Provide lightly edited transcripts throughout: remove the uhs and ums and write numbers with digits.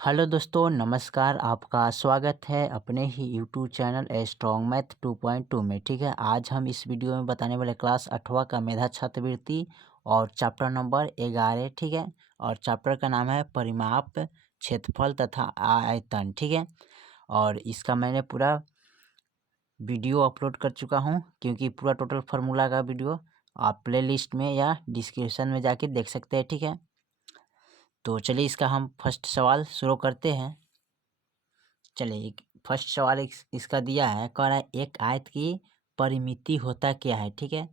Hello दोस्तों, नमस्कार। आपका स्वागत है अपने ही YouTube channel A strong math 2.2 में। ठीक है, आज हम इस वीडियो में बताने वाले क्लास 8वां का मेधा छात्रवृत्ति और चैप्टर नंबर 11। ठीक है, और चैप्टर का नाम है परिमाप, क्षेत्रफल तथा आयतन। ठीक है, और इसका मैंने पूरा वीडियो अपलोड कर चुका हूँ, क्योंकि पूरा टोटल फार्मूला का वीडियो आप प्ले लिस्ट में या डिस्क्रिप्शन में जाके देख सकते हैं। ठीक है, तो चलिए इसका हम फर्स्ट सवाल शुरू करते हैं। चलिए, फर्स्ट सवाल इसका दिया है, कह रहा है एक आयत की परिमिति होता क्या है। ठीक है,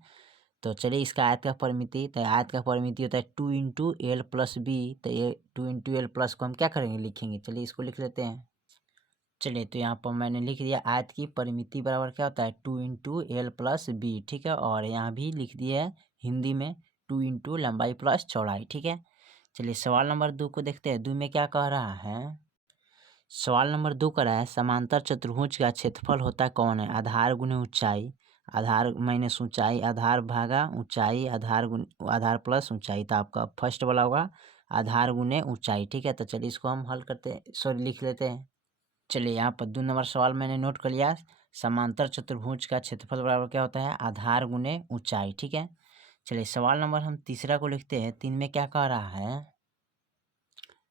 तो चलिए इसका आयत का परिमिति, तो आयत का परिमिति होता है 2 × L+B। तो ये 2 × L+ को हम क्या करेंगे, लिखेंगे। चलिए इसको लिख लेते हैं। चलिए, तो यहाँ पर मैंने लिख दिया आयत की परिमिति बराबर क्या होता है 2 × L+B। ठीक है, और यहाँ भी लिख दिया है हिंदी में 2 × लंबाई प्लस चौड़ाई। ठीक है, चलिए सवाल नंबर 2 को देखते हैं। 2 में क्या कह रहा है, सवाल नंबर 2 का है समांतर चतुर्भुज का क्षेत्रफल होता कौन है। आधार गुने ऊंचाई, आधार माइनस ऊंचाई, आधार भागा ऊंचाई, आधार प्लस ऊंचाई। तो आपका फर्स्ट वाला होगा आधार गुने ऊंचाई। ठीक है, तो चलिए इसको हम हल करते सॉरी लिख लेते हैं। चलिए यहाँ पर 2 नंबर सवाल मैंने नोट कर लिया। समांतर चतुर्भुज का क्षेत्रफल बराबर क्या होता है, आधार गुने ऊंचाई। ठीक है, चलिए सवाल नंबर हम तीसरा को लिखते हैं। 3 में क्या कह रहा है,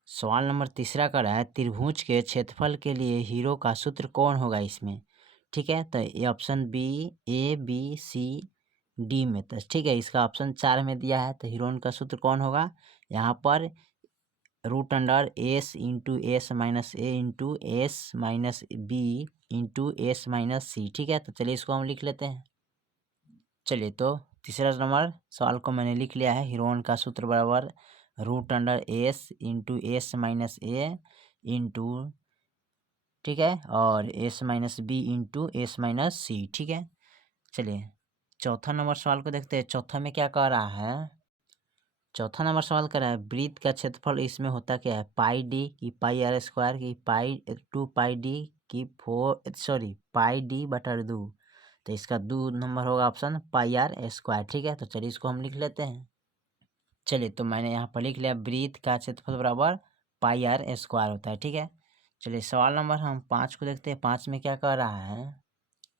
सवाल नंबर तीसरा का है त्रिभुज के क्षेत्रफल के लिए हीरो का सूत्र कौन होगा इसमें। ठीक है, तो ये option B, A, B, C, D में, तो ठीक है इसका ऑप्शन 4 में दिया है। तो हीरोइन का सूत्र कौन होगा, यहाँ पर √S × S-A × S-B × S-C। ठीक है, तो चलिए इसको हम लिख लेते हैं। चलिए, तो तीसरा नंबर सवाल को मैंने लिख लिया है। हीरोइन का सूत्र बराबर √S × S × A × ठीक है, और S-B × S-C। ठीक है, चलिए चौथा नंबर सवाल को देखते हैं। चौथा में क्या कह रहा है, चौथा नंबर सवाल कर रहा है वृत्त का क्षेत्रफल इसमें होता क्या है, πD की πr² की 2πD की 4 πD/2। तो इसका 2 नंबर होगा ऑप्शन πr²। ठीक है, तो चलिए इसको हम लिख लेते हैं। चलिए, तो मैंने यहाँ पर लिख लिया वृत्त का क्षेत्रफल बराबर πr² होता है। ठीक है, चलिए सवाल नंबर हम 5 को देखते हैं। 5 में क्या कह रहा है,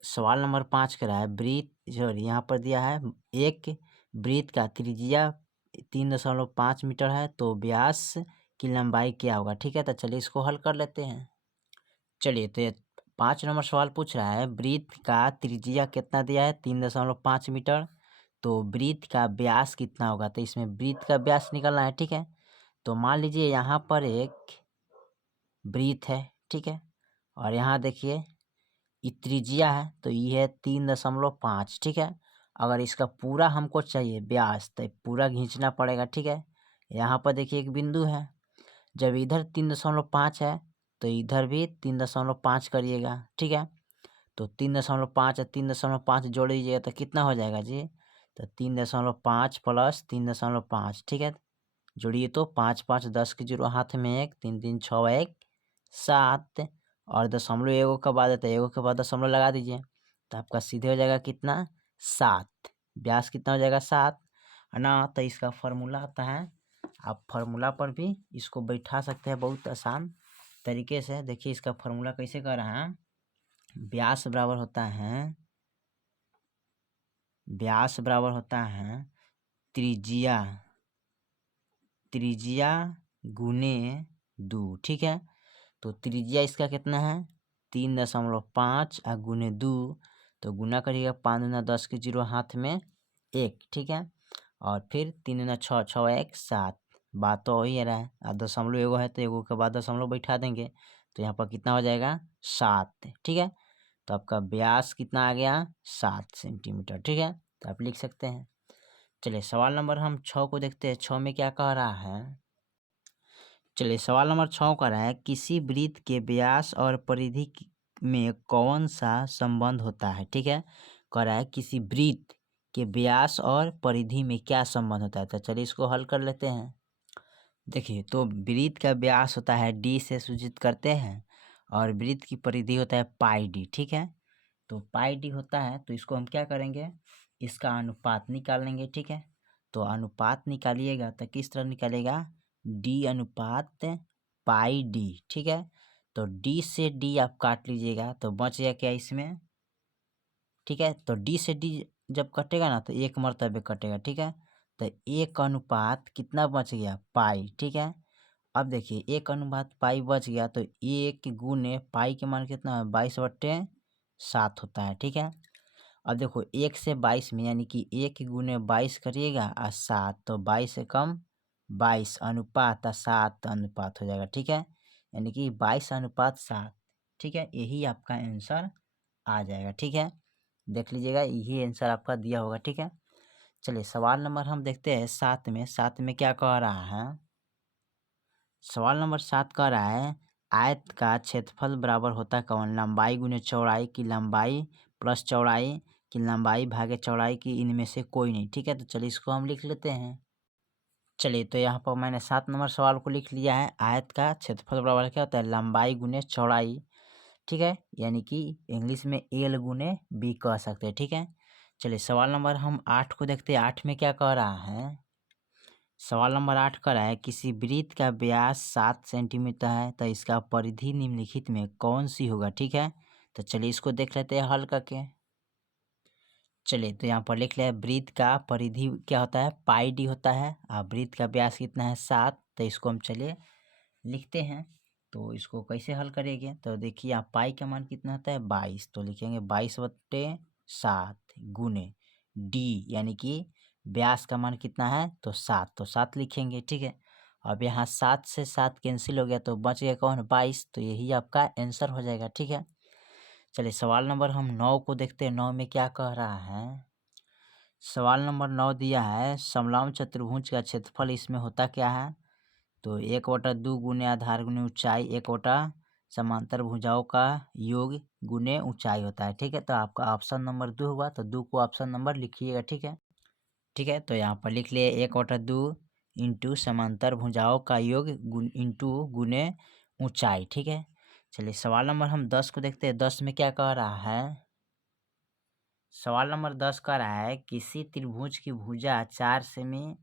सवाल नंबर 5 कह रहा है वृत्त यहाँ पर दिया है एक वृत्त का त्रिज्या 3.5 मीटर है, तो व्यास की लंबाई क्या होगा। ठीक है, तो चलिए इसको हल कर लेते हैं। चलिए, तो 5 नंबर सवाल पूछ रहा है वृत्त का त्रिज्या कितना दिया है 3.5 मीटर, तो वृत्त का व्यास कितना होगा। तो इसमें वृत्त का व्यास निकालना है। ठीक है, तो मान लीजिए यहाँ पर एक वृत्त है। ठीक है, और यहाँ देखिए ये त्रिज्या है, तो ये है 3.5। ठीक है, अगर इसका पूरा हमको चाहिए व्यास, तो पूरा खींचना पड़ेगा। ठीक है, यहाँ पर देखिए एक बिंदु है, जब इधर 3.5 है तो इधर भी 3.5 करिएगा। ठीक है, तो 3.5 और 3.5 जोड़ दीजिएगा तो कितना हो जाएगा जी, तो 3.5 प्लस 3.5। ठीक है, जोड़िए तो 5 5 10 के 0 हाथ में 1, 3 3 6 1 7, और दशमलव एगो के बाद आता है, एगो के बाद दशमलव लगा दीजिए, तो आपका सीधे हो जाएगा कितना 7। व्यास कितना हो जाएगा 7 है ना। तो इसका फार्मूला आता है, आप फार्मूला पर भी इसको बैठा सकते हैं बहुत आसान तरीके से। देखिए इसका फार्मूला कैसे कर रहा है, व्यास बराबर होता है, व्यास बराबर होता है त्रिज्या, त्रिज्या गुने 2। ठीक है, तो त्रिज्या इसका कितना है 3.5 और गुने 2, तो गुना करिएगा 5 दूना 10 के 0 हाथ में 1। ठीक है, और फिर 3 दूना 6 6 1 7, बात तो हो ही रहा है। और दशमलव एगो है तो एगो के बाद दशमलव बैठा देंगे, तो यहाँ पर कितना हो जाएगा 7। ठीक है, तो आपका व्यास कितना आ गया 7 सेंटीमीटर। ठीक है, तो आप लिख सकते हैं। चलिए सवाल नंबर हम 6 को देखते हैं। 6 में क्या कह रहा है, चलिए सवाल नंबर 6 कर रहा है किसी वृत्त के व्यास और परिधि में कौन सा संबंध होता है। ठीक है, कह रहा है किसी वृत्त के व्यास और परिधि में क्या संबंध होता है। तो चलिए इसको हल कर लेते हैं। देखिए, तो वृत्त का व्यास होता है d से सूचित करते हैं, और वृत्त की परिधि होता है πD। ठीक है, तो πD होता है, तो इसको हम क्या करेंगे, इसका अनुपात निकाल लेंगे। ठीक है, तो अनुपात निकालिएगा तो किस तरह निकालेगा, D अनुपात पाई डी, ठीक है। तो डी से डी आप काट लीजिएगा तो बच गया क्या इसमें, ठीक है। तो डी से डी जब कटेगा ना तो एक मरतबे कटेगा, ठीक है। तो एक अनुपात कितना बच गया, पाई, ठीक है। अब देखिए एक अनुपात पाई बच गया तो एक गुने पाई के मान कितना है, 22/7 होता है, ठीक है। अब देखो 1 से 22 में यानी कि 1 गुने 22 करिएगा और 7, तो 22 से कम 22 अनुपात और 7 अनुपात हो जाएगा, ठीक है। यानी कि 22/7, ठीक है। यही आपका आंसर आ जाएगा, ठीक है। देख लीजिएगा यही आंसर आपका दिया होगा, ठीक है। चलिए सवाल नंबर हम देखते हैं 7 में। 7 में क्या कह रहा है, सवाल नंबर 7 कह रहा है आयत का क्षेत्रफल बराबर होता है कौन, लंबाई गुने चौड़ाई की लंबाई प्लस चौड़ाई की लंबाई भागे चौड़ाई की, इनमें से कोई नहीं, ठीक है। तो चलिए इसको हम लिख लेते हैं। चलिए तो यहाँ पर मैंने 7 नंबर सवाल को लिख लिया है। आयत का क्षेत्रफल बराबर क्या होता है, लंबाई गुने चौड़ाई, ठीक है। यानी कि इंग्लिश में एल गुने बी कह सकते हैं, ठीक है। चलिए सवाल नंबर हम 8 को देखते हैं। 8 में क्या कह रहा है, सवाल नंबर 8 कह रहा है किसी वृत्त का व्यास 7 सेंटीमीटर है तो इसका परिधि निम्नलिखित में कौन सी होगा, ठीक है। तो चलिए इसको देख लेते हैं हल करके। चलिए तो यहाँ पर लिख लिया वृत्त का परिधि क्या होता है, पाई डी होता है, और वृत्त का व्यास कितना है 7। तो इसको हम चलिए लिखते हैं। तो इसको कैसे हल करेंगे, तो देखिए आप पाई का मान कितना होता है 22, तो लिखेंगे 22/7 गुने डी यानी कि व्यास का मान कितना है तो 7, तो 7 लिखेंगे, ठीक है। अब यहाँ 7 से 7 कैंसिल हो गया तो बच गया कौन 22, तो यही आपका आंसर हो जाएगा, ठीक है। चलिए सवाल नंबर हम 9 को देखते हैं। 9 में क्या कह रहा है, सवाल नंबर 9 दिया है समलंब चतुर्भुज का क्षेत्रफल इसमें होता क्या है, तो 1/2 गुने आधार गुने ऊंचाई 1/, समांतर भुजाओं का योग गुने ऊंचाई होता है, ठीक है। तो आपका ऑप्शन नंबर 2 हुआ, तो 2 को ऑप्शन नंबर लिखिएगा, ठीक है। ठीक है तो यहाँ पर लिख लिए 1/2 इंटू समांतर भुजाओं का योग इंटू गुने ऊंचाई, ठीक है। चलिए सवाल नंबर हम 10 को देखते हैं। 10 में क्या कह रहा है, सवाल नंबर 10 कह रहा है किसी त्रिभुज की भुजा 4 सेमी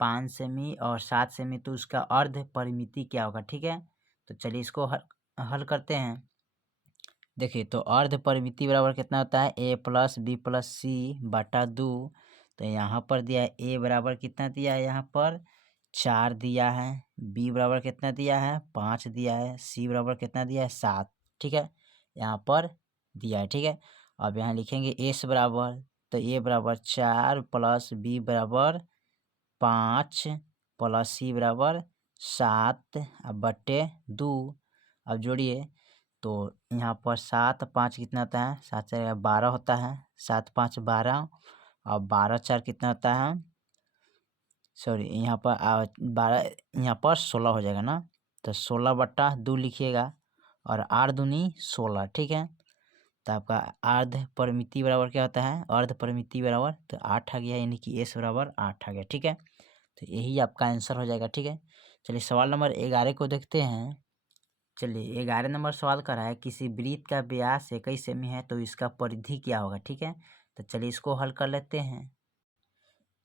5 सेमी और 7 सेमी, तो उसका अर्ध परिमिति क्या होगा, ठीक है। तो चलिए इसको हल करते हैं। देखिए तो अर्ध परिमिति बराबर कितना होता है, a+b+c/2। तो यहाँ पर दिया है a बराबर कितना दिया है, यहाँ पर 4 दिया है, b बराबर कितना दिया है 5 दिया है, c बराबर कितना दिया है 7, ठीक है। यहाँ पर दिया है, ठीक है। अब यहाँ लिखेंगे s बराबर, तो a बराबर 4 प्लस b बराबर 5 प्लस c बराबर 7/2। अब जोड़िए तो यहाँ पर 7 5 कितना होता है, 7 4 12 होता है, 7 5 12 और 12 4 कितना होता है, सॉरी यहाँ पर 12 यहाँ पर 16 हो जाएगा ना, तो 16/2 लिखिएगा और 8 दूनी 16, ठीक है। तो आपका अर्ध परिमिति बराबर क्या होता है, अर्ध परिमिति बराबर तो 8 आ गया, यानी कि s बराबर 8 आ गया, ठीक है। तो यही आपका आंसर हो जाएगा, ठीक है। चलिए सवाल नंबर 11 को देखते हैं। चलिए 11 नंबर सवाल कर रहा है किसी वृत्त का व्यास 21 सेमी है तो इसका परिधि क्या होगा, ठीक है। तो चलिए इसको हल कर लेते हैं।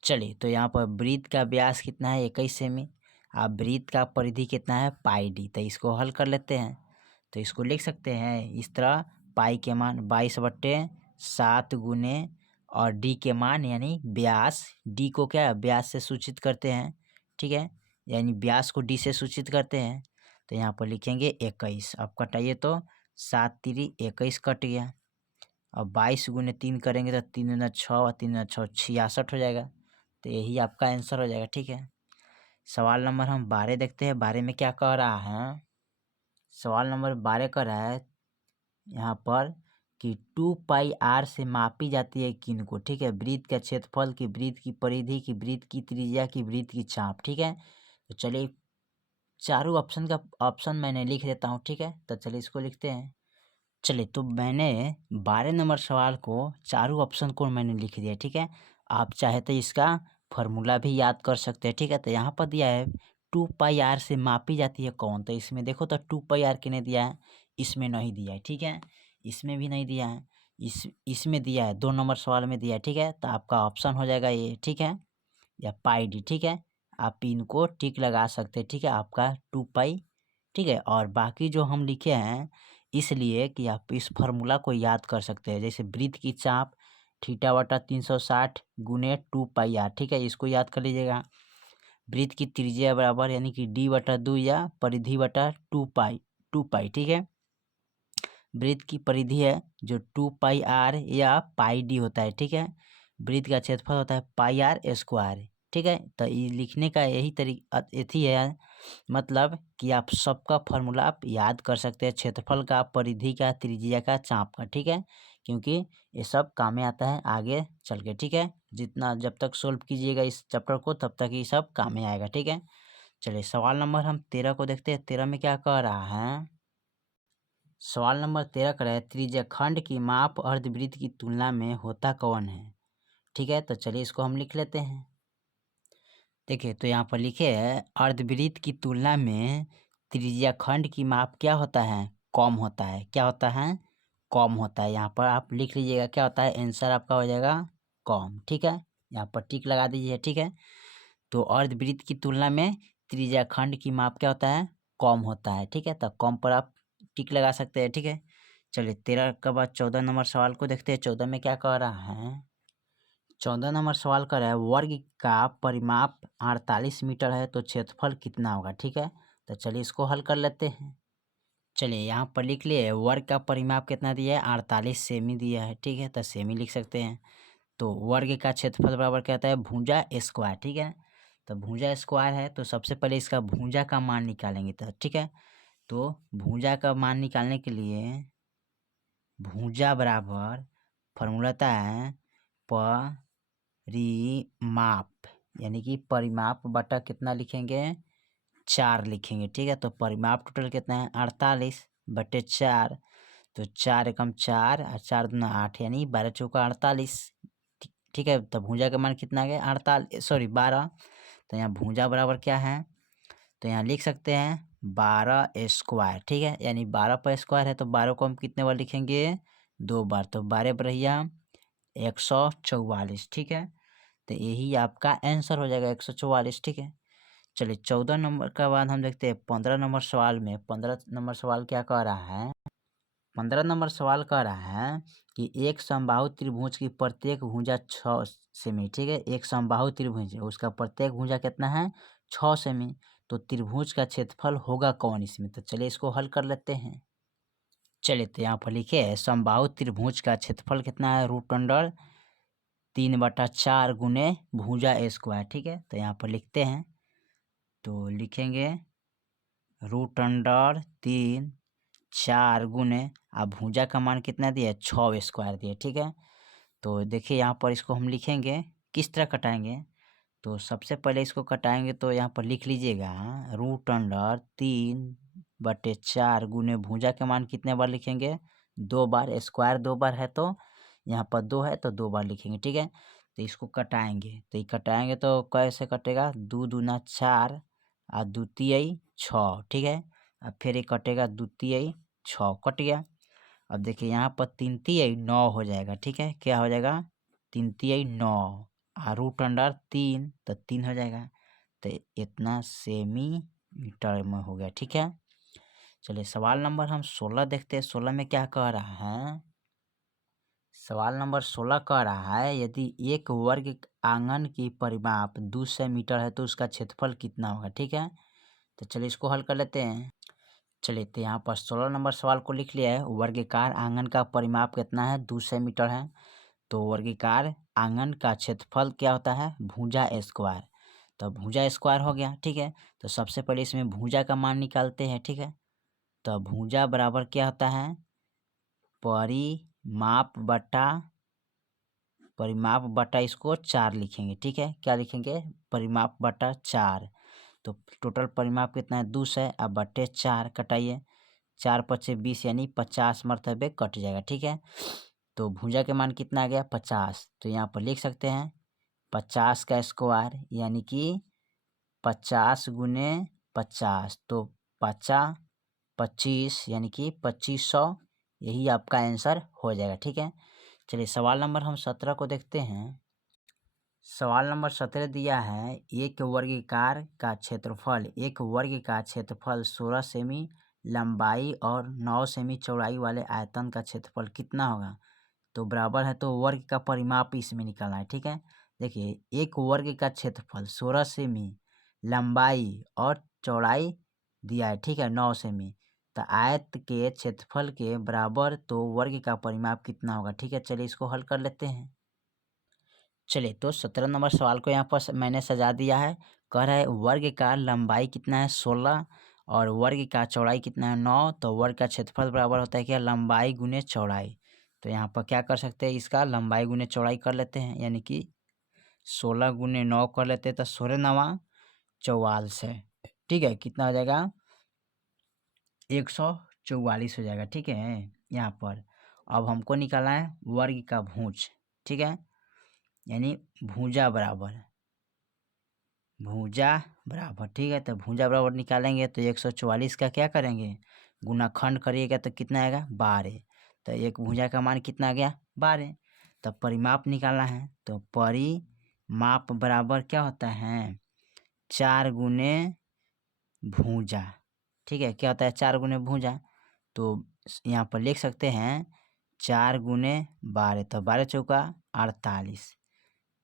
चलिए तो यहाँ पर वृत्त का व्यास कितना है 21 सेमी, अब वृत्त का परिधि कितना है पाई डी, तो इसको हल कर लेते हैं। तो इसको लिख सकते हैं इस तरह, पाई के मान 22/7 गुने और डी के मान यानी व्यास, डी को क्या व्यास से सूचित करते हैं, ठीक है। यानी व्यास को डी से सूचित करते हैं। तो यहाँ पर लिखेंगे 21, अब कटाइए तो 7 3 21 कट गया। अब 22 गुने 3 करेंगे तो 3 दूना 6 और 3 दूना 6 66 हो जाएगा। तो यही आपका आंसर हो जाएगा, ठीक है। सवाल नंबर हम 12 देखते हैं। 12 में क्या कह रहा है, सवाल नंबर 12 कह रहा है यहाँ पर कि 2πr से मापी जाती है किन को, ठीक है। वृत्त का क्षेत्रफल की, वृत्त की परिधि की, वृत्त की त्रिज्या की, वृत्त की चाप, ठीक है। तो चलिए चारों ऑप्शन का ऑप्शन मैंने लिख देता हूँ, ठीक है। तो चलिए इसको लिखते हैं। चलिए तो मैंने 12 नंबर सवाल को चारों ऑप्शन को मैंने लिख दिया, ठीक है। आप चाहे तो इसका फॉर्मूला भी याद कर सकते हैं, ठीक है। तो यहाँ पर दिया है 2πr से मापी जाती है कौन, तो इसमें देखो तो 2πr किने दिया है, इसमें नहीं दिया है, ठीक है। इसमें भी नहीं दिया है, इसमें दिया है, 2 नंबर सवाल में दिया है, ठीक है। तो आपका ऑप्शन हो जाएगा ये, ठीक है, या पाई डी, ठीक है। आप इनको टिक लगा सकते हैं, ठीक है। आपका 2π ठीक है। और बाकी जो हम लिखे हैं इसलिए कि आप इस फार्मूला को याद कर सकते हैं। जैसे वृत्त की चाप थीटा बटा 360 गुने 2 पाई आर, ठीक है, इसको याद कर लीजिएगा। वृत्त की त्रिज्या बराबर यानी कि डी बटा 2 या परिधि बटा 2 पाई, ठीक है। वृत्त की परिधि है जो 2 पाई आर या पाई डी होता है, ठीक है। वृत्त का क्षेत्रफल होता है पाई आर स्क्वायर, ठीक है। तो ये लिखने का यही तरीका यही है, मतलब कि आप सबका फॉर्मूला आप याद कर सकते हैं, क्षेत्रफल का, परिधि का, त्रिज्या का, चाप का, ठीक है। क्योंकि ये सब काम में आता है आगे चल के, ठीक है। जितना जब तक सोल्व कीजिएगा इस चैप्टर को तब तक ये सब काम में आएगा, ठीक है। चलिए सवाल नंबर हम 13 को देखते हैं। 13 में क्या कह रहा है? सवाल नंबर 13 कह रहा है त्रिज्याखंड की माप अर्धवृत्त की तुलना में होता कौन है, ठीक है। तो चलिए इसको हम लिख लेते हैं। देखिए तो यहाँ पर लिखे है अर्धवृत्त की तुलना में त्रिज्याखंड की माप क्या होता है? कम होता है। क्या होता है? कम होता है। यहाँ पर आप लिख लीजिएगा क्या होता है, आंसर आपका हो जाएगा कम, ठीक है। यहाँ पर टिक लगा दीजिए, ठीक है। तो अर्धवृत्त की तुलना में त्रिज्याखंड की माप क्या होता है? कम होता है, ठीक है। तो कम पर आप टिक लगा सकते हैं, ठीक है। चलिए 13 के बाद 14 नंबर सवाल को देखते हैं। 14 में क्या कह रहा है? 14 नंबर सवाल कर रहा है वर्ग का परिमाप 48 मीटर है तो क्षेत्रफल कितना होगा, ठीक है। तो चलिए इसको हल कर लेते हैं। चलिए यहाँ पर लिख लिए वर्ग का परिमाप कितना दिया है? 48 सेमी दिया है, ठीक है। तो सेमी लिख सकते हैं। तो वर्ग का क्षेत्रफल बराबर क्या होता है? भुजा स्क्वायर, ठीक है। तो भुजा स्क्वायर है तो सबसे पहले इसका भुजा का मान निकालेंगे, तो ठीक है। तो भुजा का मान निकालने के लिए भुजा बराबर फॉर्मूला होता है परिमाप, यानी कि परिमाप बटा कितना लिखेंगे? 4 लिखेंगे, ठीक है। तो परिमाप टोटल कितना है? 48 बटे 4। तो 4 एकम 4 और 4 दूना 8 यानी 12 चौका 48, ठीक है। तो भुजा का मान कितना आ गया? 48 सॉरी 12। तो यहाँ भुजा बराबर क्या है? तो यहाँ लिख सकते हैं 12 स्क्वायर, ठीक है। यानी 12 पर स्क्वायर है तो 12 को हम कितने बार लिखेंगे? 2 बार। तो 12 बढ़िया 144, ठीक है। तो यही आपका आंसर हो जाएगा 144, ठीक है। चलिए 14 नंबर का बाद हम देखते हैं 15 नंबर सवाल में। 15 नंबर सवाल क्या कह रहा है? 15 नंबर सवाल कह रहा है कि एक समबाहु त्रिभुज की प्रत्येक भुजा 6 सेमी, ठीक है। एक समबाहु त्रिभुज है उसका प्रत्येक भुजा कितना है? 6 सेमी। तो त्रिभुज का क्षेत्रफल होगा कौन इसमें? तो चलिए इसको हल कर लेते हैं। चलिए तो यहाँ पर लिखे है समबाहु त्रिभुज का क्षेत्रफल कितना है? √3/4 गुने भुजा स्क्वायर, ठीक है। तो यहाँ पर लिखते हैं, तो लिखेंगे √3/4 गुने अब भुजा का मान कितना दिया? 6 स्क्वायर दिया, ठीक है। तो देखिए यहाँ पर इसको हम लिखेंगे किस तरह कटाएंगे। तो सबसे पहले इसको कटाएंगे तो यहाँ पर लिख लीजिएगा √3/4 गुने भुजा के मान कितने बार लिखेंगे? 2 बार। स्क्वायर 2 बार है तो यहाँ पर 2 है तो 2 बार लिखेंगे, ठीक है। तो इसको कटाएंगे तो ये कटाएंगे तो कैसे कटेगा? 2 दूना 4 और द्वितीय 6, ठीक है। अब फिर ये कटेगा द्वितीय 6, कट गया। अब देखिए यहाँ पर 3×3 9 हो जाएगा, ठीक है। क्या हो जाएगा? 3×3 9 और √3 तो 3 हो जाएगा। तो इतना सेमी-मीटर में हो गया, ठीक है। चलिए सवाल नंबर हम 16 देखते हैं। 16 में क्या कह रहा है? सवाल नंबर 16 कह रहा है यदि एक वर्ग आंगन की परिमाप 200 मीटर है तो उसका क्षेत्रफल कितना होगा, ठीक है। तो चलिए इसको हल कर लेते हैं। चलिए तो यहाँ पर 16 नंबर सवाल को लिख लिया है वर्गाकार आंगन का परिमाप कितना है? 200 मीटर है। तो वर्गाकार आंगन का क्षेत्रफल क्या होता है? भुजा स्क्वायर। तो भुजा स्क्वायर हो गया, ठीक है। तो सबसे पहले इसमें भुजा का मान निकालते हैं, ठीक है। तो भुजा बराबर क्या होता है? परिमाप बटा इसको 4 लिखेंगे, ठीक है। क्या लिखेंगे? परिमाप बटा 4। तो टोटल परिमाप कितना है? 200। अब बटे 4 कटाइए, 4×5 = 20 यानी 50 मरतबे कट जाएगा, ठीक है। तो भुजा के मान कितना आ गया? 50। तो यहाँ पर लिख सकते हैं 50 का स्क्वायर यानी कि 50 गुने 50 तो 50 25 यानी कि 2500, यही आपका आंसर हो जाएगा, ठीक है। चलिए सवाल नंबर हम 17 को देखते हैं। सवाल नंबर 17 दिया है, एक वर्गाकार का क्षेत्रफल 16 सेमी लंबाई और 9 सेमी चौड़ाई वाले आयतन का क्षेत्रफल कितना होगा। तो बराबर है, तो वर्ग का परिमाप इसमें निकालना है। ठीक है, देखिए एक वर्ग का क्षेत्रफल 16 सेमी लंबाई और चौड़ाई दिया है। ठीक है, 9 सेमी, तो आयत के क्षेत्रफल के बराबर तो वर्ग का परिमाप कितना होगा। ठीक है, चलिए इसको हल कर लेते हैं। चलिए, तो 17 नंबर सवाल को यहाँ पर मैंने सजा दिया है। कह रहा है वर्ग का लंबाई कितना है 16 और वर्ग का चौड़ाई कितना है 9। तो वर्ग का क्षेत्रफल बराबर होता है क्या, लंबाई गुने चौड़ाई। तो यहाँ पर क्या कर सकते हैं, इसका लंबाई गुने चौड़ाई कर लेते हैं, यानी कि 16 गुने 9 कर लेते हैं, तो 16 9 44 है। ठीक है, कितना हो जाएगा, 144 हो जाएगा। ठीक है, यहाँ पर अब हमको निकालना है वर्ग का भुज। ठीक है, यानी भुजा बराबर, ठीक है। तो भुजा बराबर निकालेंगे तो 144 का क्या करेंगे, गुणाखंड करिएगा तो कितना आएगा 12। तो एक भुजा का मान कितना आ गया 12। तो परिमाप निकालना है, तो परिमाप बराबर क्या होता है 4 गुने भुजा। ठीक है, क्या होता है 4 गुने भुजा। तो यहाँ पर लिख सकते हैं 4 गुने 12, तो 12 चौका 48,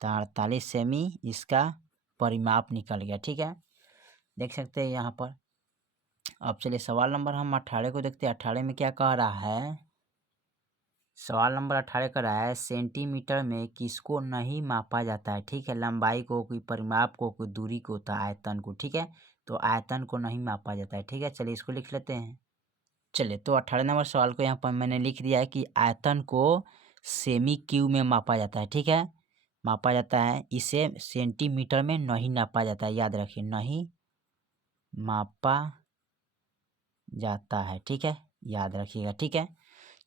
तो 48 सेमी इसका परिमाप निकल गया। ठीक है, देख सकते हैं यहाँ पर। अब चलिए सवाल नंबर हम 18 को देखते हैं। 18 में क्या कह रहा है, सवाल नंबर 18 कह रहा है सेंटीमीटर में किसको नहीं मापा जाता है। ठीक है, लंबाई को, कोई परिमाप को, कोई दूरी को, तो आयतन को। ठीक है, तो आयतन को नहीं मापा जाता है। ठीक है, चलिए इसको लिख लेते हैं। चलिए, तो 18 नंबर सवाल को यहाँ पर मैंने लिख दिया है कि आयतन को सेमी क्यूब में मापा जाता है। ठीक है, मापा जाता है, इसे सेंटीमीटर में नहीं नापा जाता है, याद रखिए, नहीं मापा जाता है। ठीक है, याद रखिएगा। ठीक है,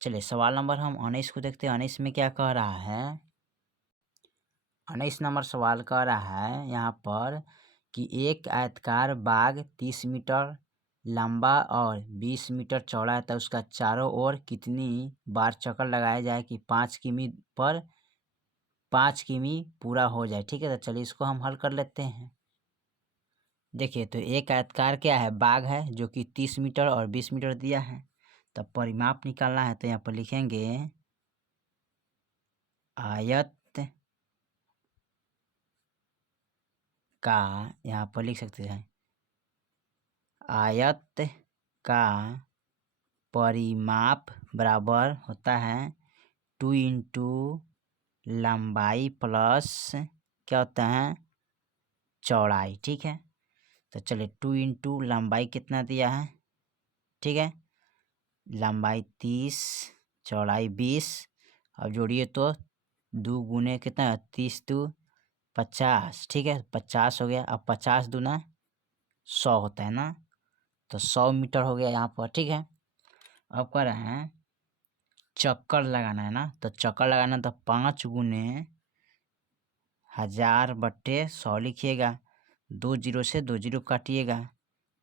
चलिए सवाल नंबर हम 19 को देखते हैं। 19 में क्या कह रहा है, 19 नंबर सवाल कह रहा है यहाँ पर कि एक आयतकार बाग 30 मीटर लंबा और 20 मीटर चौड़ा है, तो उसका चारों ओर कितनी बार चक्कर लगाया जाए कि 5 किमी पूरा हो जाए। ठीक है, तो चलिए इसको हम हल कर लेते हैं। देखिए, तो एक आयतकार क्या है, बाग है, जो कि 30 मीटर और 20 मीटर दिया है। तो परिमाप निकालना है, तो यहाँ पर लिखेंगे आयत का, यहाँ पर लिख सकते हैं आयत का परिमाप बराबर होता है 2 इंटू लंबाई प्लस क्या होता है चौड़ाई। ठीक है, तो चलिए 2 इंटू लंबाई कितना दिया है। ठीक है, लंबाई 30, चौड़ाई 20, अब जोड़िए तो 2 गुने कितना 30 2 50। ठीक है, 50 हो गया। अब 50 दूना 100 होता है ना, तो 100 मीटर हो गया यहाँ पर। ठीक है, अब कह रहे हैं चक्कर लगाना है ना, तो चक्कर लगाना, तो 5 गुने 1000/100 लिखिएगा, 2 जीरो से 2 जीरो काटिएगा,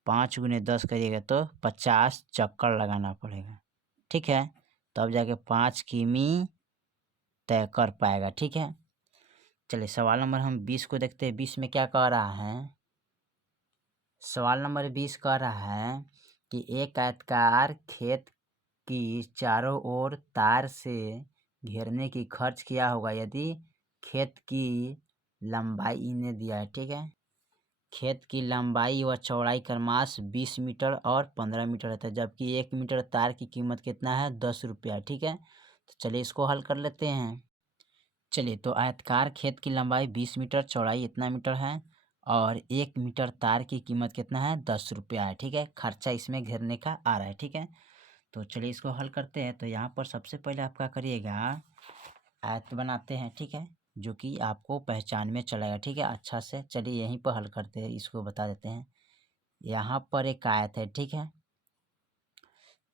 5 गुने 10 करिएगा तो 50 चक्कर लगाना पड़ेगा। ठीक है, तब जाके 5 किमी तय कर पाएगा। ठीक है, चलिए सवाल नंबर हम 20 को देखते हैं। 20 में क्या कह रहा है, सवाल नंबर 20 कह रहा है कि एक आयताकार खेत की चारों ओर तार से घेरने की खर्च किया होगा यदि खेत की लंबाई इन्हें दिया है। ठीक है, खेत की लंबाई व चौड़ाई क्रमश 20 मीटर और 15 मीटर रहता है, जबकि 1 मीटर तार की कीमत कितना है 10 रुपया। ठीक है, तो चलिए इसको हल कर लेते हैं। चलिए, तो आयतकार खेत की लंबाई 20 मीटर, चौड़ाई इतना मीटर है और 1 मीटर तार की कीमत कितना है 10 रुपया है। ठीक है, खर्चा इसमें घेरने का आ रहा है। ठीक है, तो चलिए इसको हल करते हैं। तो यहाँ पर सबसे पहले आप क्या करिएगा, आयत बनाते हैं। ठीक है, जो कि आपको पहचान में चलेगा। ठीक है, अच्छा से चलिए यहीं पर हल करते हैं, इसको बता देते हैं। यहाँ पर एक आयत है। ठीक है,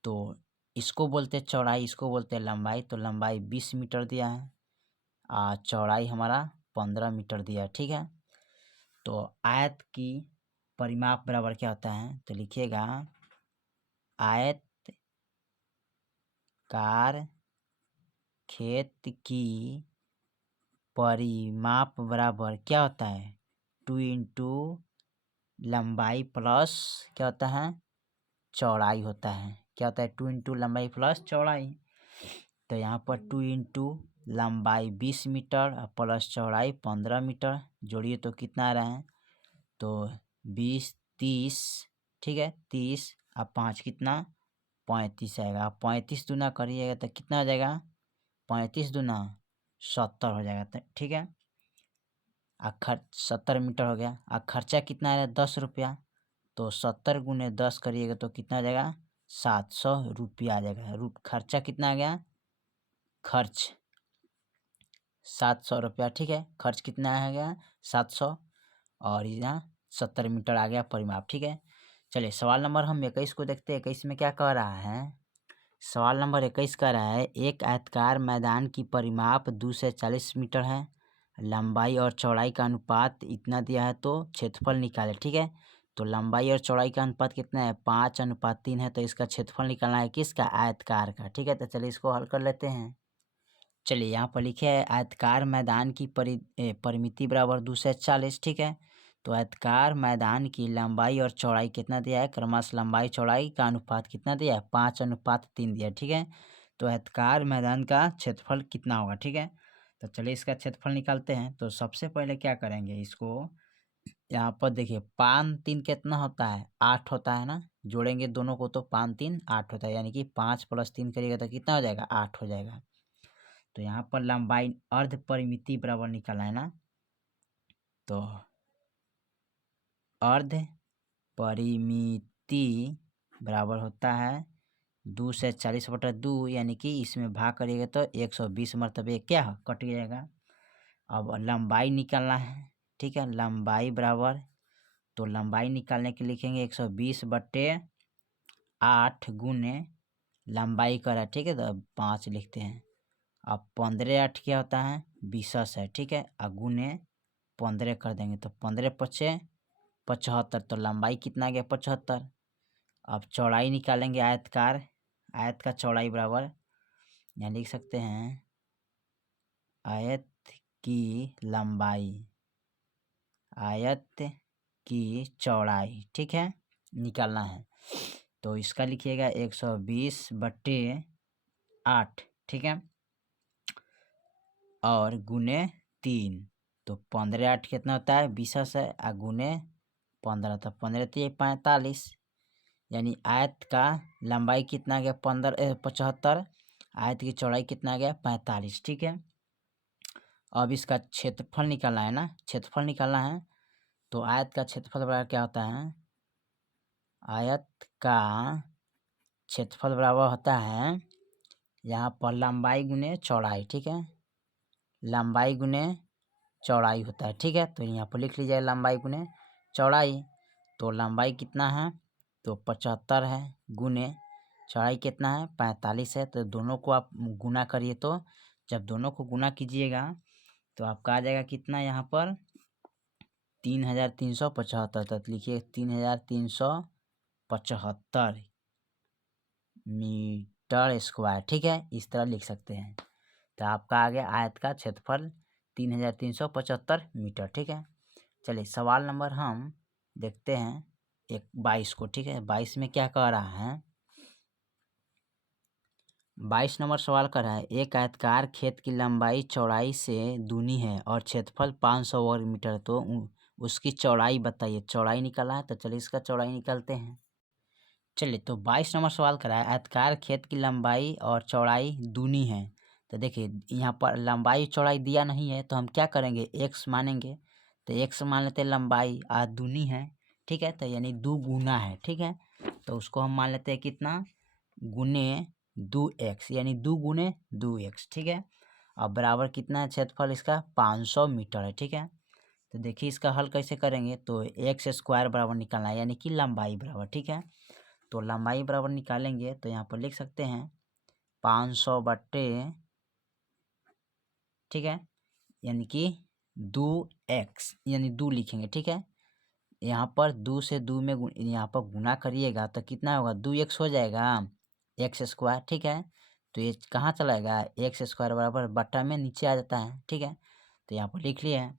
तो इसको बोलते हैं चौड़ाई, इसको बोलते हैं लंबाई। तो लंबाई 20 मीटर दिया है, चौड़ाई हमारा 15 मीटर दिया है। ठीक है, तो आयत की परिमाप बराबर क्या होता है, तो लिखिएगा आयतकार खेत की परिमाप बराबर क्या होता है 2 इंटू लंबाई प्लस क्या होता है चौड़ाई होता है। क्या होता है 2 इंटू लंबाई प्लस चौड़ाई। तो यहाँ पर 2 इंटू लंबाई 20 मीटर और प्लस चौड़ाई 15 मीटर जोड़िए तो कितना आ रहा है तो 20 30 ठीक है 30 अब 5 कितना 35 आएगा। अब 35 दूना करिएगा तो कितना हो जाएगा 35 दूना 70 हो जाएगा ठीक है। खर्च 70 मीटर हो गया। खर्चा कितना आ रहा है 10 रुपया तो 70 गुने 10 करिएगा तो कितना आ जाएगा 700 रुपया आ जाएगा। खर्चा कितना आ गया खर्च 700 रुपया ठीक है। खर्च कितना आ गया 700 और यहाँ 70 मीटर आ गया परिमाप ठीक है। चलिए सवाल नंबर हम 21 को देखते हैं। 21 में क्या कह रहा है सवाल नंबर 21 कह रहा है एक आयताकार मैदान की परिमाप 2 से 40 मीटर है, लंबाई और चौड़ाई का अनुपात इतना दिया है तो क्षेत्रफल निकाले ठीक है। तो लंबाई और चौड़ाई का अनुपात कितना है 5:3 है तो इसका क्षेत्रफल निकालना है किसका आयतकार का ठीक है। तो चलिए इसको हल कर लेते हैं। चलिए यहाँ पर लिखे है आयतकार मैदान की परिमिति बराबर 2 से 40 ठीक है। तो आयतकार मैदान की लंबाई और चौड़ाई कितना दिया है क्रमशः लंबाई चौड़ाई का अनुपात कितना दिया है 5:3 दिया ठीक है। तो आयतकार मैदान का क्षेत्रफल कितना होगा ठीक है। तो चलिए इसका क्षेत्रफल निकालते हैं। तो सबसे पहले क्या करेंगे इसको यहाँ पर देखिए 5 3 कितना होता है 8 होता है ना। जोड़ेंगे दोनों को तो 5 3 8 होता है यानी कि 5 + 3 करिएगा तो कितना हो जाएगा 8 हो जाएगा। तो यहाँ पर लंबाई अर्ध परिमिति बराबर निकालना है ना। तो अर्ध परिमिति बराबर होता है 2 से 40/2 यानी कि इसमें भाग करिएगा तो 120 मरतबे क्या कट जाएगा। अब लंबाई निकालना है ठीक है। लंबाई बराबर तो लंबाई निकालने के लिखेंगे 120/8 गुने लंबाई करा ठीक है। तो 5 लिखते हैं। अब 15/8 क्या होता है 20 है ठीक है। गुने 15 कर देंगे तो 15×5 = 75 तो लंबाई कितना आ गया 75। अब चौड़ाई निकालेंगे आयतकार आयत का चौड़ाई बराबर यहाँ लिख सकते हैं आयत की लंबाई आयत की चौड़ाई ठीक है निकालना है। तो इसका लिखिएगा 120/8 ठीक है और गुने 3 तो 15/8 कितना होता है 20 है गुने 15 तो 15 3 45 यानी आयत का लंबाई कितना आ गया 75 आयत की चौड़ाई कितना आ गया 45 ठीक है। अब इसका क्षेत्रफल निकालना है ना। क्षेत्रफल निकालना है तो आयत का क्षेत्रफल बराबर क्या होता है आयत का क्षेत्रफल बराबर होता है यहाँ पर लंबाई गुने चौड़ाई ठीक है। लंबाई गुने चौड़ाई होता है ठीक है। तो यहाँ पर लिख लीजिए लंबाई गुने चौड़ाई। तो लंबाई कितना है तो 75 है गुने चौड़ाई कितना है 45 है। तो दोनों को आप गुना करिए तो जब दोनों को गुना कीजिएगा तो आपका आ जाएगा कितना यहाँ पर 3375। तो लिखिए 3375 मीटर स्क्वायर ठीक है। इस तरह लिख सकते हैं। तो आपका आ गया आयत का क्षेत्रफल 3375 मीटर ठीक है। चलिए सवाल नंबर हम देखते हैं 22 को ठीक है। 22 में क्या कह रहा है 22 नंबर सवाल कर रहा है एक आयतकार खेत की लंबाई चौड़ाई से दूनी है और क्षेत्रफल 500 वर्ग मीटर तो उसकी चौड़ाई बताइए। चौड़ाई निकाला है तो चलिए इसका चौड़ाई निकालते हैं। चलिए तो 22 नंबर सवाल कर रहा है आयतकार खेत की लंबाई और चौड़ाई दूनी है। तो देखिए यहाँ पर लंबाई चौड़ाई दिया नहीं है तो हम क्या करेंगे x मानेंगे। तो x मान लेते हैं लंबाई और दूनी है ठीक है। तो यानी 2 गुना है ठीक है। तो उसको हम मान लेते हैं कितना गुने 2x यानी 2 गुने 2x ठीक है। अब बराबर कितना है क्षेत्रफल इसका 500 मीटर है ठीक है। तो देखिए इसका हल कैसे करेंगे तो x² बराबर निकालना है यानी कि लंबाई बराबर ठीक है। तो लंबाई बराबर निकालेंगे तो यहाँ पर लिख सकते हैं 500 बट्टे ठीक है यानी कि 2x यानी 2 लिखेंगे ठीक है। यहाँ पर 2 से 2 में यहाँ पर गुना करिएगा तो कितना होगा 2x हो जाएगा x² ठीक है। तो ये कहाँ चलाएगा x² बराबर बट्टा में नीचे आ जाता है ठीक है। तो यहाँ पर लिख लिया है।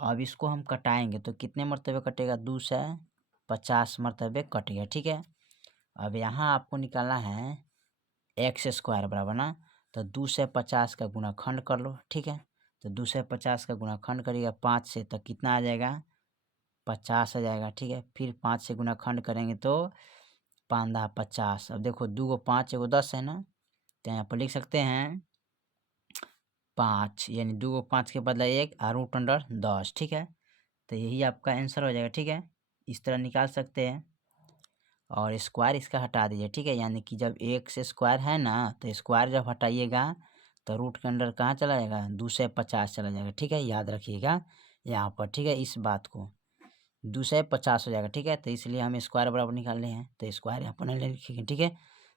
अब इसको हम कटाएंगे तो कितने मरतबे कटेगा, 250 मरतबे कटेगा। ठीक है, अब यहाँ आपको निकालना है एक्स स्क्वायर बराबर ना, तो 250 का गुणाखंड कर लो। ठीक है, तो 250 का गुणाखंड करिएगा 5 से तो कितना आ जाएगा, 50 आ जाएगा। ठीक है, फिर 5 से गुणाखंड करेंगे तो 5×50। अब देखो 2 को 5 एगो 10 है ना, तो यहाँ पर लिख सकते हैं 5, यानी 2 को 5 के बदला 1 और रूट अंडर 10। ठीक है, तो यही आपका आंसर हो जाएगा। ठीक है, इस तरह निकाल सकते हैं और स्क्वायर इसका हटा दीजिए। ठीक है, यानी कि जब एक से स्क्वायर है ना, तो स्क्वायर जब हटाइएगा तो रूट के अंदर कहाँ चला जाएगा, 250 चला जाएगा। ठीक है, याद रखिएगा यहाँ पर। ठीक है, इस बात को 250 हो जाएगा। ठीक है, तो इसलिए हम स्क्वायर बराबर निकाल रहे हैं, तो स्क्वायर यहाँ पर नहीं लिखेंगे। ठीक है,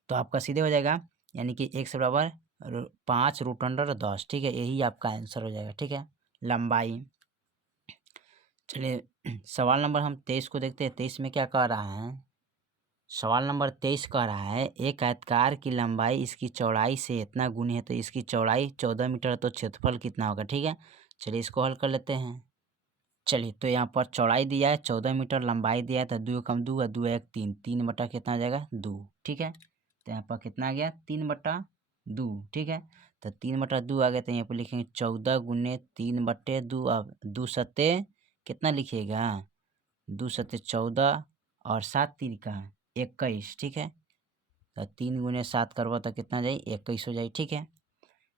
तो आपका सीधे हो जाएगा, यानी कि x बराबर 5 रूट अंडर 10। ठीक है, यही आपका आंसर हो जाएगा। ठीक है, लंबाई। चलिए सवाल नंबर हम 23 को देखते हैं। 23 में क्या कह रहा है, सवाल नंबर 23 कह रहा है एक आयतकार की लंबाई इसकी चौड़ाई से इतना गुनी है तो इसकी चौड़ाई 14 मीटर, तो क्षेत्रफल कितना होगा। ठीक है, चलिए इसको हल कर लेते हैं। चलिए, तो यहाँ पर चौड़ाई दिया है 14 मीटर, लंबाई दिया है तो 2 कम 2 और 2 1 3, 3 बटा कितना आ जाएगा 2। ठीक है, तो यहाँ पर कितना आ गया 3/2। ठीक है, तो 3/2 आ गया, तो यहाँ पर लिखेंगे 14 गुने 3/2। अब 2 सत्ते कितना लिखिएगा, 2 सत्ते 14 और 7 3 का 21। ठीक है, तो 3 गुने 7 करवा तो कितना जाए 21 हो जाए। ठीक है,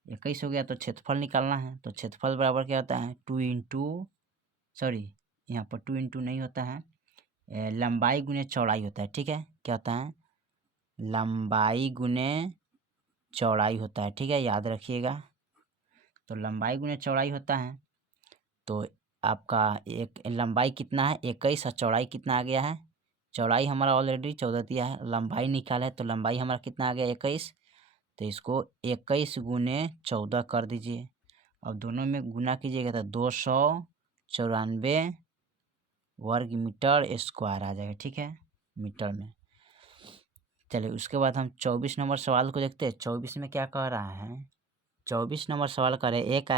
21 हो गया, तो क्षेत्रफल निकालना है। तो क्षेत्रफल बराबर क्या होता है, 2 इंटू, सॉरी यहाँ पर 2 इंटू नहीं होता है, लंबाई गुने चौड़ाई होता है। ठीक है, क्या होता है, लंबाई गुने चौड़ाई होता है। ठीक है, याद रखिएगा। तो लंबाई गुने चौड़ाई होता है, तो आपका एक लंबाई कितना है 21 और चौड़ाई कितना आ गया है, चौड़ाई हमारा ऑलरेडी 14 दिया है, लंबाई निकाला है तो लंबाई हमारा कितना आ गया 21। तो इसको 21 गुने 14 कर दीजिए। अब दोनों में गुना कीजिएगा तो 294 वर्ग मीटर स्क्वायर आ जाएगा। ठीक है, मीटर में। चलिए उसके बाद हम 24 नंबर सवाल को देखते हैं। 24 में क्या कह रहा है, 24 नंबर सवाल कह रहे हैं एक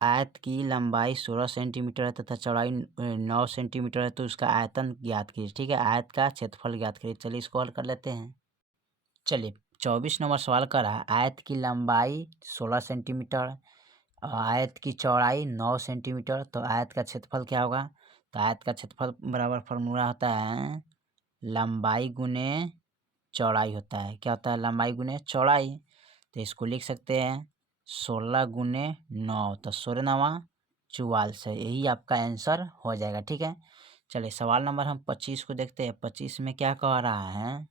आयत की लंबाई 16 सेंटीमीटर है तथा चौड़ाई 9 सेंटीमीटर है, तो उसका आयतन ज्ञात कीजिए। ठीक है, आयत का क्षेत्रफल ज्ञात कीजिए। चलिए इसको हल कर लेते हैं। चलिए 24 नंबर सवाल कर रहा है आयत की लंबाई 16 सेंटीमीटर, आयत की चौड़ाई 9 सेंटीमीटर, तो आयत का क्षेत्रफल क्या होगा। तो आयत का क्षेत्रफल बराबर फार्मूला होता है लंबाई गुने चौड़ाई होता है। क्या होता है, लंबाई गुने चौड़ाई। तो इसको लिख सकते हैं 16 गुने 9, तो 16 9 44, यही आपका आंसर हो जाएगा। ठीक है, चलिए सवाल नंबर हम 25 को देखते हैं। 25 में क्या कह रहा है,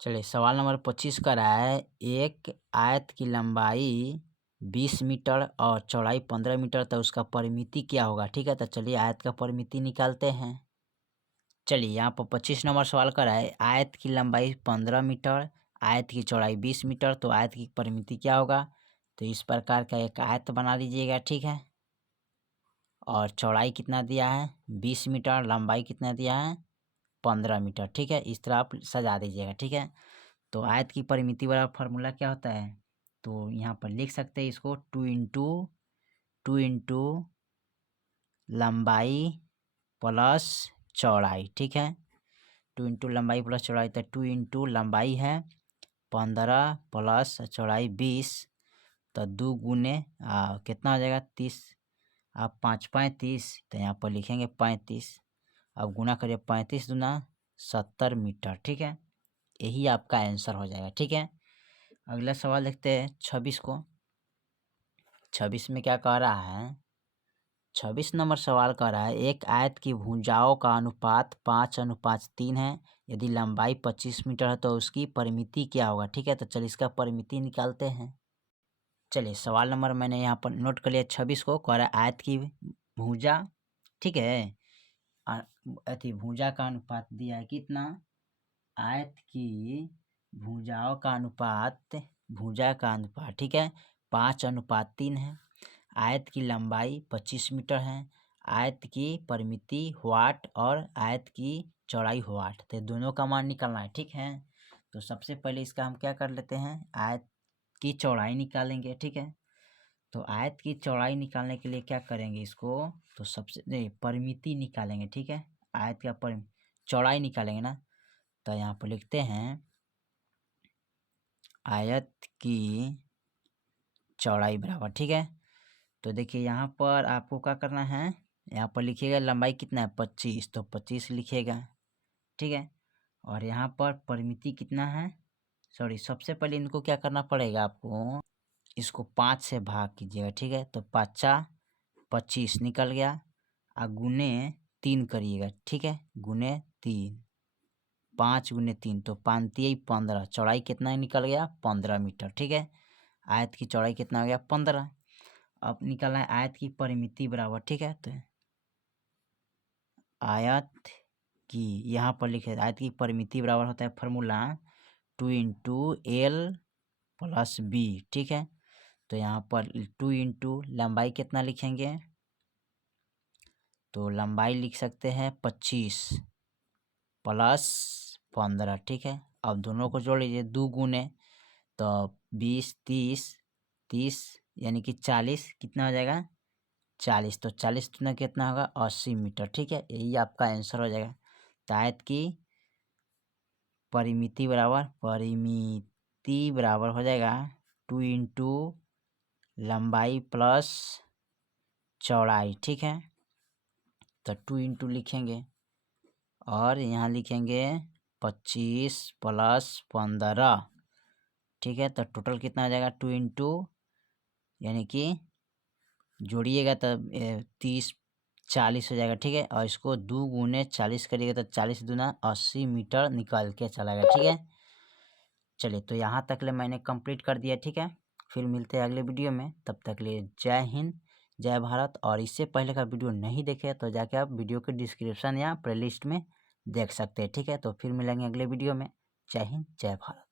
चलिए सवाल नंबर 25 का रहा है एक आयत की लंबाई 20 मीटर और चौड़ाई 15 मीटर, तो उसका परिमिति क्या होगा। ठीक है, तो चलिए आयत का परिमिति निकालते हैं। चलिए यहाँ पर 25 नंबर सवाल का रहा है आयत की लंबाई 15 मीटर, आयत की चौड़ाई 20 मीटर, तो आयत की परिमिति क्या होगा। तो इस प्रकार का एक आयत बना लीजिएगा। ठीक है, और चौड़ाई कितना दिया है 20 मीटर, लंबाई कितना दिया है 15 मीटर। ठीक है, इस तरह आप सजा दीजिएगा। ठीक है, तो आयत की परिमिति वाला फार्मूला क्या होता है, तो यहाँ पर लिख सकते हैं इसको 2 इंटू लंबाई प्लस चौड़ाई। ठीक है, 2 इंटू लंबाई प्लस चौड़ाई, तो 2 इंटू लंबाई है 15 प्लस चौड़ाई 20, तो 2 गुने कितना हो जाएगा 30, आप 5 35, तो यहाँ पर लिखेंगे 35। अब गुना करिए 35 दूना 70 मीटर। ठीक है, यही आपका आंसर हो जाएगा। ठीक है, अगला सवाल देखते हैं 26 को। 26 में क्या कह रहा है, 26 नंबर सवाल कह रहा है एक आयत की भुजाओं का अनुपात 5:3 है, यदि लंबाई 25 मीटर है तो उसकी परिमिति क्या होगा। ठीक है, तो चलिए इसका परिमिति निकालते हैं। चलिए सवाल नंबर मैंने यहाँ पर नोट कर लिया 26 को, कह रहा है आयत की भुजा। ठीक है, अति भुजा का अनुपात दिया है कितना, आयत की भुजाओं का अनुपात, भुजा का अनुपात ठीक है 5:3 है, आयत की लंबाई 25 मीटर है, आयत की परिमिति वाट और आयत की चौड़ाई वाट, तो दोनों का मान निकालना है। ठीक है, तो सबसे पहले इसका हम क्या कर लेते हैं, आयत की चौड़ाई निकालेंगे। ठीक है, तो आयत की चौड़ाई निकालने के लिए क्या करेंगे इसको, तो सबसे नहीं परिमिति निकालेंगे, ठीक है। आयत का चौड़ाई निकालेंगे ना, तो यहाँ पर लिखते हैं आयत की चौड़ाई बराबर, ठीक है। तो देखिए यहाँ पर आपको क्या करना है, यहाँ पर लिखिएगा लंबाई कितना है 25, तो 25 लिखिएगा, ठीक है। और यहाँ पर परिमिति कितना है, सॉरी सबसे पहले इनको क्या करना पड़ेगा आपको, इसको 5 से भाग कीजिएगा, ठीक है। तो 5 25 निकल गया, और गुने 3 करिएगा, ठीक है, गुने 3, 5 गुने 3 तो 5 3 15, चौड़ाई कितना निकल गया 15 मीटर, ठीक है। आयत की चौड़ाई कितना हो गया 15। अब निकालना है आयत की परिमिति बराबर, ठीक है। तो आयत की यहाँ पर लिखे आयत की परिमिति बराबर होता है formula 2 into L plus B, ठीक है। तो यहाँ पर 2 इंटू लंबाई कितना लिखेंगे, तो लंबाई लिख सकते हैं 25 प्लस 15, ठीक है। अब दोनों को जोड़ लीजिए, 2 गुने तो 20 30 यानी कि 40, कितना हो जाएगा 40, तो 40 गुना कितना होगा 80 मीटर, ठीक है। यही आपका आंसर हो जाएगा। तो आयत की परिमिति बराबर हो जाएगा 2 इंटू लंबाई प्लस चौड़ाई, ठीक है। तो 2 इंटू लिखेंगे और यहाँ लिखेंगे 25 प्लस 15, ठीक है। तो टोटल कितना हो जाएगा 2 इंटू यानी कि जोड़िएगा तब 30 40 हो जाएगा, ठीक है। और इसको 2 गुने 40 करिएगा तो 40 दूना 80 मीटर निकल के चलाएगा, ठीक है। चलिए तो यहाँ तक ले मैंने कंप्लीट कर दिया, ठीक है। फिर मिलते हैं अगले वीडियो में, तब तक लिए जय हिंद जय भारत। और इससे पहले का वीडियो नहीं देखे तो जाके आप वीडियो के डिस्क्रिप्शन या प्लेलिस्ट में देख सकते हैं, ठीक है। तो फिर मिलेंगे अगले वीडियो में। जय हिंद जय भारत।